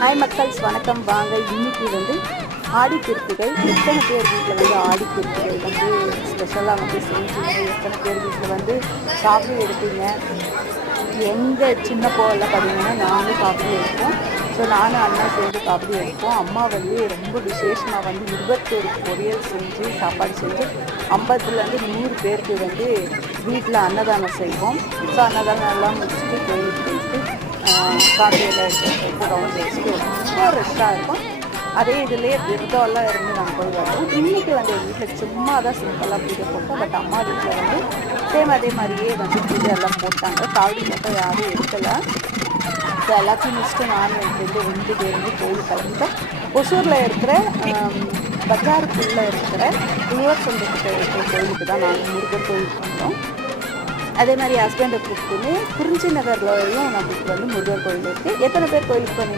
Hi மக்கள்ஸ், வணக்கம். வாங்க, இன்னைக்கு வந்து ஆடிக்கிருத்திகை. எத்தனை பேர் வீட்டில் வந்து ஆடிக்கிருத்திகை வந்து ஸ்பெஷலாக வந்து செஞ்சீங்க? எத்தனை பேர் வீட்டில் வந்து காஃபி எடுப்பீங்க? எங்கள் சின்ன போகலாம் பார்த்தீங்கன்னா நாங்களும் காஃபி எடுப்போம். ஸோ நானும் அண்ணா சேர்ந்து காஃபி எடுப்போம். அம்மா வந்து ரொம்ப விசேஷமாக வந்து 21 பொரியல் செஞ்சு சாப்பாடு செஞ்சு 50லேருந்து 100 பேருக்கு வந்து வீட்டில் அன்னதானம் செய்வோம். ஸோ அன்னதானம் எல்லாம் முடிச்சுட்டு கோயிலுக்கு போயிட்டு காஃபியெல்லாம் எடுத்துகிட்டு போயிட்டு ரவுண்ட் வச்சுட்டு ரொம்ப ரெஸ்ட்டாக இருக்கும். அதே இதுலேயே விரதம்லாம் இருந்து நாங்கள் போய் வருவோம். இன்றைக்கி வந்து எங்கள் வீட்டில் சும்மா தான் சிம்பிளாக பூஜை போட்டோம். பட் அம்மா வீட்டில் வந்து சேம் அதே மாதிரியே வந்து பூஜை எல்லாம் போட்டாங்க. காவடி மட்டும் யாரும் எடுக்கலை. ஸோ எல்லாத்தையும் முடிச்சுட்டு நானும் என் ஃப்ரெண்டு 2 பேருமே கோயில் கிளம்பிட்டோம். ஒசூரில் இருக்கிற பஜாருக்குள்ளே இருக்கிற உழவர் சந்தைக்கு இருக்கிற கோயிலுக்கு தான் நாங்கள் முருகர் கோயிலுக்கு வந்தோம். அதே மாதிரி ஹஸ்பண்டை கூப்பிட்டுன்னு குறிஞ்சி நகர்லையும் நம்மளுக்கு வந்து முருகர் கோயில் இருக்குது. எத்தனை பேர் கோயிலுக்கு போனீங்க?